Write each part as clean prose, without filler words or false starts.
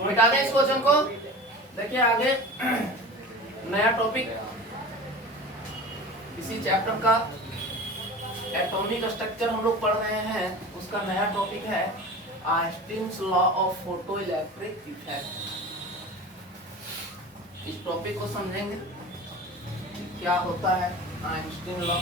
मिटा दें इस क्वेश्चन को। देखिए आगे नया टॉपिक इसी चैप्टर का एटॉमिक स्ट्रक्चर हम लोग पढ़ रहे हैं, उसका नया टॉपिक है Einstein's law of photo electric effect. इस टॉपिक को समझेंगे क्या होता है आइंस्टीन लॉ।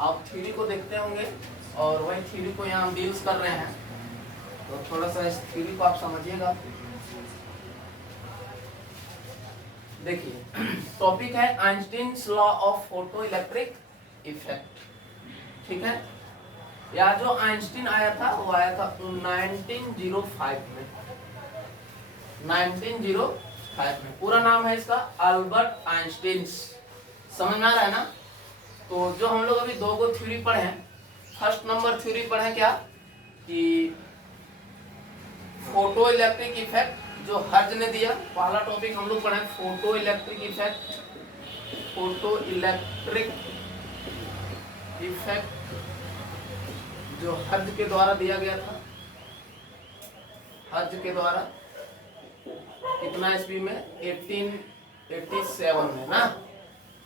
आप थ्योरी को देखते होंगे और वही थ्योरी को यहाँ हम डील्स कर रहे हैं, तो थोड़ा सा इस थ्योरी को आप समझिएगा। देखिए टॉपिक है Einstein's law of photo electric effect, ठीक है। या जो आइंस्टीन आया था वो आया था 1905 में। 1905 में। पूरा नाम है इसका अल्बर्ट आइंस्टीन। समझ में आ रहा है ना। तो जो हम लोग अभी दो गो थ्योरी पढ़े हैं, फर्स्ट नंबर थ्योरी पढ़े क्या कि फोटो इलेक्ट्रिक इफेक्ट जो हर्ज ने दिया। पहला टॉपिक हम लोग पढ़े photo electric effect. Photo electric effect जो हर्ज के द्वारा दिया गया था, हर्ज के द्वारा कितना ईस्वी में 1887 में ना,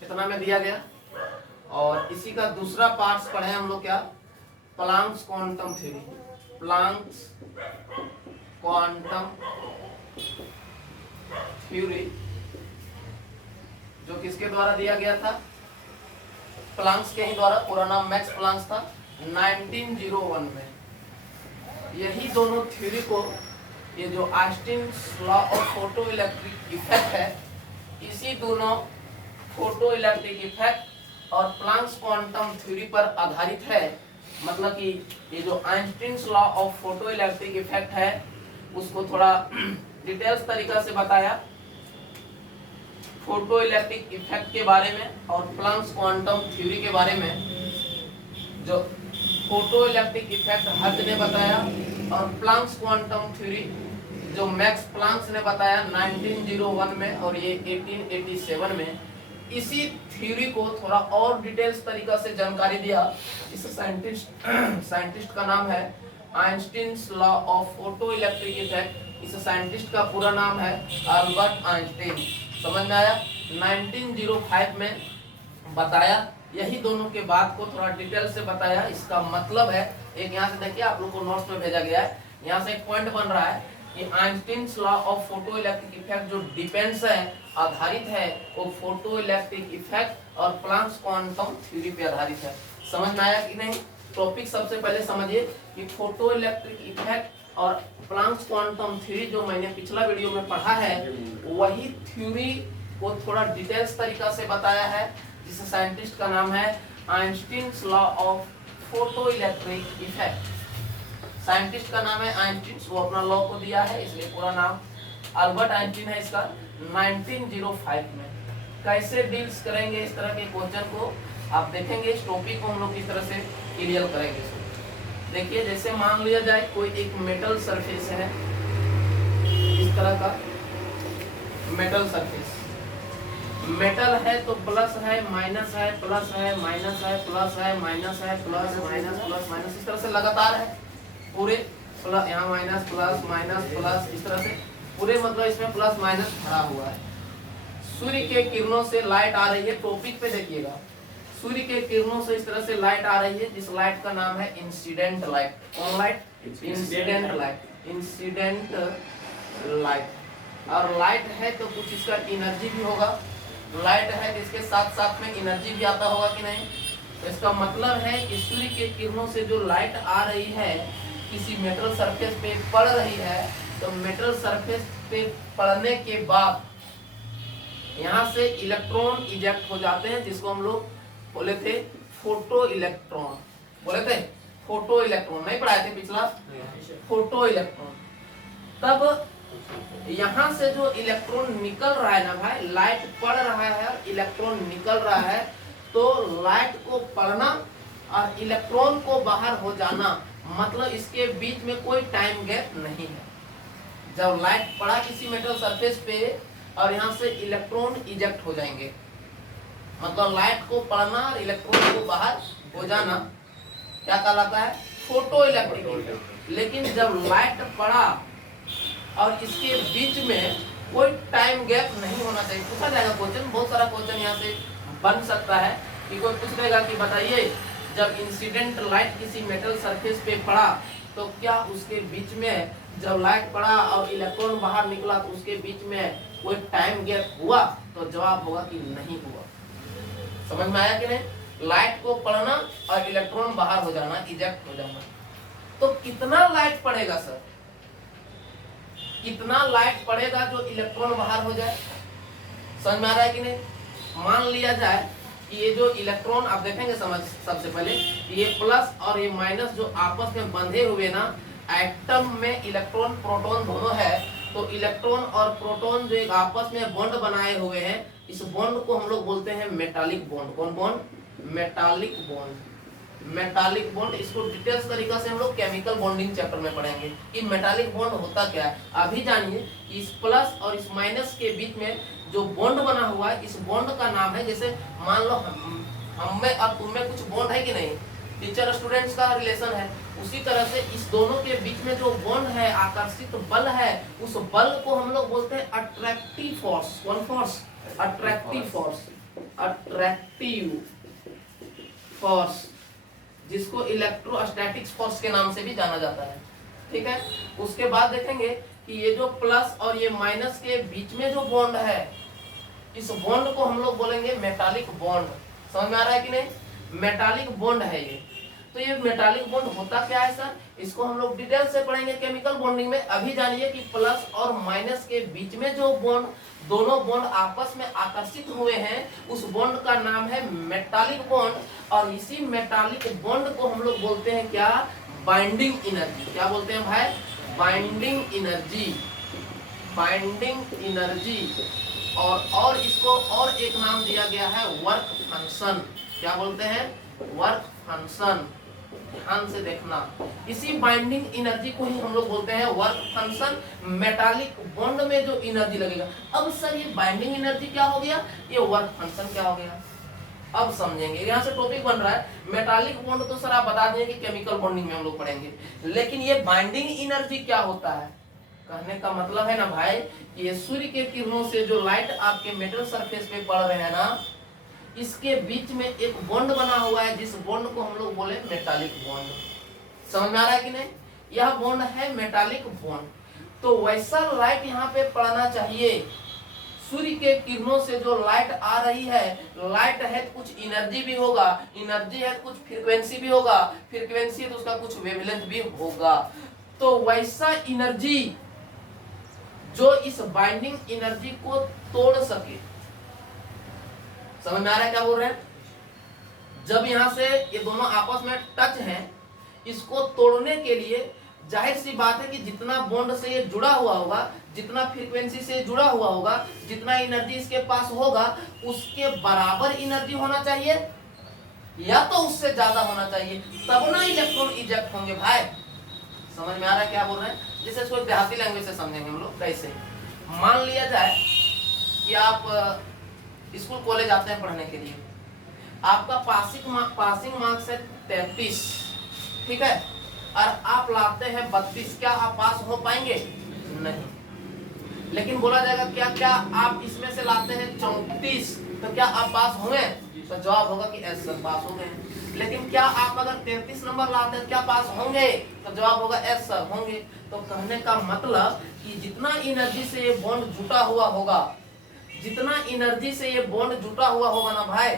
कितना में दिया गया। और इसी का दूसरा पार्ट पढ़े हम लोग क्या, Planck's quantum theory. Planck's quantum theory जो किसके द्वारा दिया गया था, प्लांक्स के ही द्वारा। पूरा नाम मैक्स प्लांक्स था 1901 में। यही दोनों थ्योरी को, ये जो Einstein's law of photo electric effect है, इसी दोनों फोटो इलेक्ट्रिक इफेक्ट और प्लांक्स क्वांटम थ्योरी पर आधारित है। मतलब कि ये जो Einstein's law of photo electric effect है उसको थोड़ा डिटेल्स तरीका से बताया फोटो इलेक्ट्रिक इफेक्ट के बारे में और प्लांक्स क्वांटम थ्योरी के बारे में। जो फोटो इलेक्ट्रिक इफेक्ट हर्ज ने बताया और प्लांक्स क्वांटम थ्योरी जो मैक्स प्लांक्स ने बताया 1901 में और ये 1887 में। इसी थ्योरी को थोड़ा और डिटेल्स तरीका से जानकारी दिया इस साइंटिस्ट का नाम है Einstein's law of photo electric effect. इस साइंटिस्ट का पूरा नाम है अल्बर्ट आइंस्टीन। समझ में आया। 1905 में बताया। यही दोनों के बात को थोड़ा डिटेल से बताया। इसका मतलब है, एक यहाँ से देखिए आप लोग को नोट्स में भेजा गया है, यहाँ से एक पॉइंट बन रहा है कि Einstein's law of photo electric effect जो डिपेंड्स है, आधारित है, वो फोटो इलेक्ट्रिक इफेक्ट और प्लांक्स क्वांटम थ्योरी पे आधारित है। समझ में आया कि नहीं। टॉपिक सबसे पहले समझिए कि फोटो इलेक्ट्रिक इफेक्ट और प्लांक्स क्वांटम थ्योरी जो मैंने पिछला वीडियो में पढ़ा है, वही थ्योरी को थोड़ा डिटेल्स तरीका से बताया है। जिस साइंटिस्ट का नाम है Einstein's law of photo electric effect. Scientist का नाम है आइंस्टीन, वो अपना लॉ को दिया है, इसलिए पूरा नाम अल्बर्ट आइंस्टीन है इसका। 1905 में कैसे डील्स करेंगे इस तरह के क्वेश्चन को आप देखेंगे। इस टॉपिक को हम लोग किस तरह से क्लियर करेंगे। देखिए जैसे मान लिया जाए कोई एक मेटल सरफेस है, इस तरह का मेटल सरफेस। मेटल है तो प्लस है, माइनस है, प्लस है, माइनस है, प्लस है, माइनस है, प्लस माइनस प्लस माइनस, इस तरह से लगातार है पूरे। प्लस यहाँ माइनस प्लस माइनस प्लस, इस तरह से पूरे, मतलब इसमें प्लस माइनस भरा हुआ है। सूर्य के किरणों से लाइट आ रही है। टॉपिक पे देखिएगा, सूर्य के किरणों से इस तरह से लाइट आ रही है, जिस लाइट का नाम है इंसिडेंट लाइट। कौन light? Incident light. Incident light. और लाइट है तो कुछ इसका एनर्जी भी होगा। लाइट है तो इसके साथ साथ में एनर्जी भी आता होगा कि नहीं। तो इसका मतलब है कि सूर्य के किरणों से जो लाइट आ रही है किसी मेटल सरफेस पे पड़ रही है, तो मेटल सरफेस पे पड़ने के बाद यहाँ से इलेक्ट्रॉन इजेक्ट हो जाते हैं, जिसको हम लोग बोले थे फोटो इलेक्ट्रॉन। बोले थे फोटो इलेक्ट्रॉन, नहीं पढ़ाए थे पिछला, फोटो इलेक्ट्रॉन। तब यहाँ से जो इलेक्ट्रॉन निकल रहा है ना भाई, लाइट पड़ रहा है और इलेक्ट्रॉन निकल रहा है, तो लाइट को पड़ना और इलेक्ट्रॉन को बाहर हो जाना, मतलब इसके बीच में कोई टाइम गैप नहीं है। जब लाइट पड़ा किसी मेटल सरफेस पे और यहाँ से इलेक्ट्रॉन इजेक्ट हो जाएंगे, मतलब लाइट को पड़ना और इलेक्ट्रॉन को बाहर हो जाना, क्या कहलाता है? Photo electric effect. लेकिन जब लाइट पड़ा और इसके बीच में कोई टाइम गैप नहीं होना चाहिए। पूछा जाएगा क्वेश्चन, बहुत सारा क्वेश्चन यहाँ से बन सकता है कि कोई पूछ देगा कि बताइए जब इंसिडेंट लाइट किसी मेटल सरफेस पे पड़ा तो क्या उसके बीच में जब लाइट पड़ा और इलेक्ट्रॉन बाहर निकला तो उसके बीच में कोई टाइम गैप हुआ? तो जवाब होगा कि नहीं हुआ। समझ में आया कि नहीं? लाइट को पड़ना और इलेक्ट्रॉन बाहर हो जाना, इजेक्ट हो जाना। तो कितना लाइट पड़ेगा सर? कितना लाइट पड़ेगा जो इलेक्ट्रॉन बाहर हो जाए? समझ में आ रहा है कि नहीं? मान लिया जाए कि ये जो इलेक्ट्रॉन आप देखेंगे, समझ सबसे पहले ये प्लस और ये माइनस जो आपस में बंधे हुए ना, एटम में इलेक्ट्रॉन प्रोटॉन दोनों है, तो इलेक्ट्रॉन और प्रोटॉन जो एक आपस में बॉन्ड बनाए हुए हैं, इस बॉन्ड को हम लोग बोलते हैं मेटालिक बॉन्ड। कौन bond? Metallic bond. Metallic bond, इसको डिटेल्स तरीका से हम लोग केमिकल बॉन्डिंग चैप्टर में पढ़ेंगे कि मेटालिक बॉन्ड होता क्या है। अभी जानिए कि इस प्लस और इस माइनस के बीच में जो बॉन्ड बना हुआ है, इस बॉन्ड का नाम है, जैसे मान लो हम में और तुम में कुछ बॉन्ड है कि नहीं, टीचर स्टूडेंट्स का रिलेशन है, उसी तरह से इस दोनों के बीच में जो बॉन्ड है, आकर्षित बल है, उस बल को हम लोग बोलते हैं अट्रैक्टिव फोर्स। कौन force? Attractive force. Attractive force, जिसको इलेक्ट्रोस्टैटिक्स फोर्स के नाम से भी जाना जाता है। ठीक है, उसके बाद देखेंगे कि ये जो प्लस और ये माइनस के बीच में जो बॉन्ड है, इस बॉन्ड को हम लोग बोलेंगे मेटालिक बॉन्ड। समझ में आ रहा है कि नहीं? मेटालिक बॉन्ड है ये। तो ये मेटालिक बॉन्ड होता क्या है सर? इसको हम लोग डिटेल से पढ़ेंगे केमिकल बॉन्डिंग में। अभी जानिए कि प्लस और माइनस के बीच में जो बॉन्ड, दोनों बॉन्ड आपस में आकर्षित हुए हैं, उस बॉन्ड का नाम है मेटालिक बॉन्ड। और इसी मेटालिक बॉन्ड को हम लोग बोलते हैं क्या? Binding energy. क्या बोलते हैं भाई? Binding energy. Binding energy. और इसको और एक नाम दिया गया है वर्क फंक्शन। क्या बोलते हैं? Work function. ध्यान से देखना, इसी बाइंडिंग एनर्जी को ही हम लोग बोलते हैं वर्क फंक्शन। मेटालिक बॉन्ड में जो एनर्जी लगेगा। अब सर ये बाइंडिंग एनर्जी क्या हो गया, ये वर्क फंक्शन क्या हो गया? अब समझेंगे। यहाँ से टॉपिक बन रहा है मेटालिक बॉन्ड, तो सर आप बता देंगे कि केमिकल बॉन्डिंग में हम लोग पढ़ेंगे, लेकिन ये बाइंडिंग एनर्जी क्या होता है? कहने का मतलब है ना भाई कि ये सूर्य के किरणों से जो लाइट आपके मेटल सरफेस पे पड़ रहे हैं ना, इसके बीच में एक बॉन्ड बना हुआ है, जिस बॉन्ड को हम लोग बोले मेटालिक बॉन्ड। समझ में आ रहा है कि नहीं? यह बॉन्ड है मेटालिक बॉन्ड। तो वैसा लाइट यहाँ पे पड़ना चाहिए। सूर्य के किरणों से जो लाइट आ रही है, लाइट है तो कुछ एनर्जी भी होगा, एनर्जी है तो कुछ फ्रीक्वेंसी भी होगा, फ्रीक्वेंसी है तो उसका कुछ वेवलेंथ भी होगा। तो वैसा एनर्जी जो इस बाइंडिंग एनर्जी को तोड़ सके। समझ में आ रहा है क्या बोल रहे हैं? जब यहां से ये दोनों आपस में टच हैं, इसको तोड़ने के लिए जाहिर सी बात है कि जितना बॉन्ड से ये जुड़ा हुआ होगा, जितना फ्रीक्वेंसी से जुड़ा हुआ होगा, जितना एनर्जी इसके पास होगा, उसके बराबर एनर्जी होना चाहिए या तो उससे ज्यादा होना चाहिए, तब ना इलेक्ट्रॉन इजेक्ट होंगे भाई। समझ में आ रहा है क्या बोल रहे हैं? जैसे इसको देहाती लैंग्वेज से समझेंगे हम लोग। कैसे? मान लिया जाए कि आप स्कूल कॉलेज आते हैं पढ़ने के लिए, आपका पासिंग मार्क्स है 33, ठीक है, और आप लाते हैं 32, क्या आप पास हो पाएंगे? नहीं। लेकिन बोला जाएगा क्या क्या आप इसमें से लाते हैं 34, तो क्या आप पास होंगे? तो जवाब होगा कि एस सर पास हो गए। लेकिन क्या आप अगर 33 नंबर लाते हैं क्या पास होंगे? तो जवाब होगा एस सर होंगे। तो कहने का मतलब कि जितना एनर्जी से ये बॉन्ड जुटा हुआ होगा, जितना एनर्जी से ये बॉन्ड जुटा हुआ होगा ना भाई,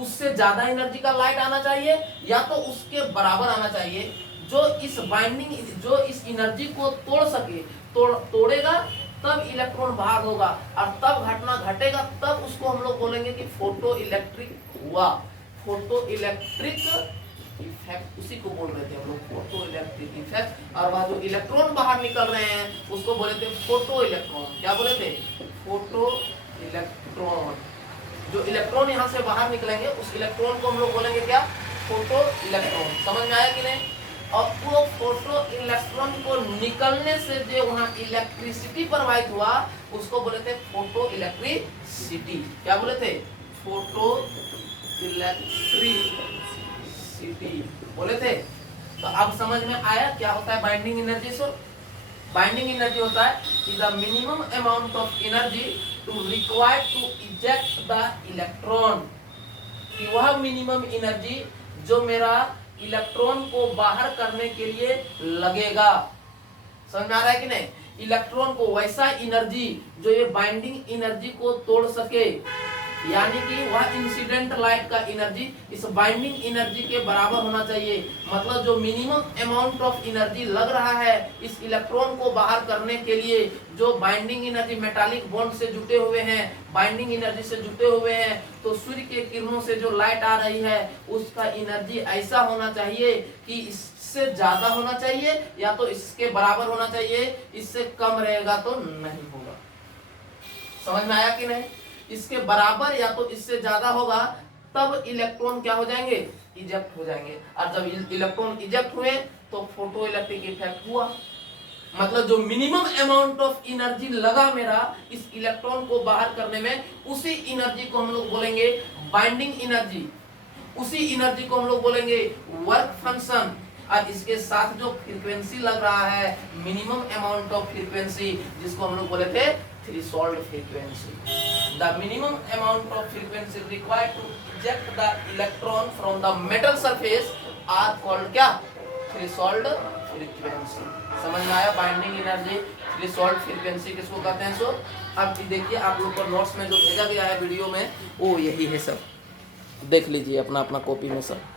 उससे ज्यादा एनर्जी का लाइट आना चाहिए या तो उसके बराबर आना चाहिए, जो इस बाइंडिंग, जो इस एनर्जी को तोड़ सके। तोड़ेगा तब इलेक्ट्रॉन बाहर होगा, और तब घटना घटेगा, तब उसको हम लोग बोलेंगे कि फोटो इलेक्ट्रिक हुआ। फोटो इलेक्ट्रिक इफेक्ट, उसी को बोल रहे थे हम लोग, फोटो इलेक्ट्रिक इफेक्ट। और वह जो इलेक्ट्रॉन बाहर निकल रहे हैं उसको बोले थे फोटो इलेक्ट्रॉन। क्या बोले थे? Photo electron. जो इलेक्ट्रॉन यहाँ से बाहर निकलेंगे उस इलेक्ट्रॉन को हम लोग बोलेंगे क्या? Photo electron. समझ में आया कि नहीं? और वो फोटो इलेक्ट्रॉन को निकलने से जो वहाँ इलेक्ट्रिसिटी प्रवाहित हुआ उसको बोले थे फोटो इलेक्ट्रिसिटी। क्या बोले थे? Photo electricity. डेंसिटी बोले थे। तो अब समझ में आया क्या होता है binding energy. So binding energy होता है कि the minimum amount of energy to required to eject the electron, कि वह मिनिमम एनर्जी जो मेरा इलेक्ट्रॉन को बाहर करने के लिए लगेगा। समझ में आ रहा है कि नहीं? इलेक्ट्रॉन को वैसा एनर्जी जो ये बाइंडिंग एनर्जी को तोड़ सके, यानी कि वह इंसिडेंट लाइट का एनर्जी इस बाइंडिंग एनर्जी के बराबर होना चाहिए। मतलब जो मिनिमम अमाउंट ऑफ एनर्जी लग रहा है इस इलेक्ट्रॉन को बाहर करने के लिए, जो बाइंडिंग एनर्जी मेटालिक बॉन्ड से जुटे हुए हैं, बाइंडिंग एनर्जी से जुटे हुए हैं, तो सूर्य के किरणों से जो लाइट आ रही है उसका एनर्जी ऐसा होना चाहिए कि इससे ज्यादा होना चाहिए या तो इसके बराबर होना चाहिए, इससे कम रहेगा तो नहीं होगा। समझ में आया कि नहीं? इसके बराबर या तो इससे ज्यादा होगा तब इलेक्ट्रॉन क्या हो जाएंगे, इजेक्ट हो जाएंगे। और जब इलेक्ट्रॉन इजेक्ट हुए तो फोटो इलेक्ट्रिक इफेक्ट हुआ। मतलब जो मिनिमम अमाउंट ऑफ एनर्जी लगा मेरा इस इलेक्ट्रॉन को बाहर करने में, उसी एनर्जी को हम लोग बोलेंगे बाइंडिंग एनर्जी, उसी एनर्जी को हम लोग बोलेंगे वर्क फंक्शन। और इसके साथ जो फ्रीक्वेंसी लग रहा है मिनिमम अमाउंट ऑफ फ्रीक्वेंसी, जिसको हम लोग बोले थे threshold frequency. The minimum amount of frequency required to eject the electron from the metal surface are called क्या, थ्रेशोल्ड फ्रीक्वेंसी। समझ में आया? बाइंडिंग एनर्जी, थ्रेशोल्ड फ्रीक्वेंसी किसको कहते हैं। सो अब देखिए आप लोग को नोट्स में जो भेजा गया है वीडियो में वो यही है सब, देख लीजिए अपना अपना कॉपी में सब।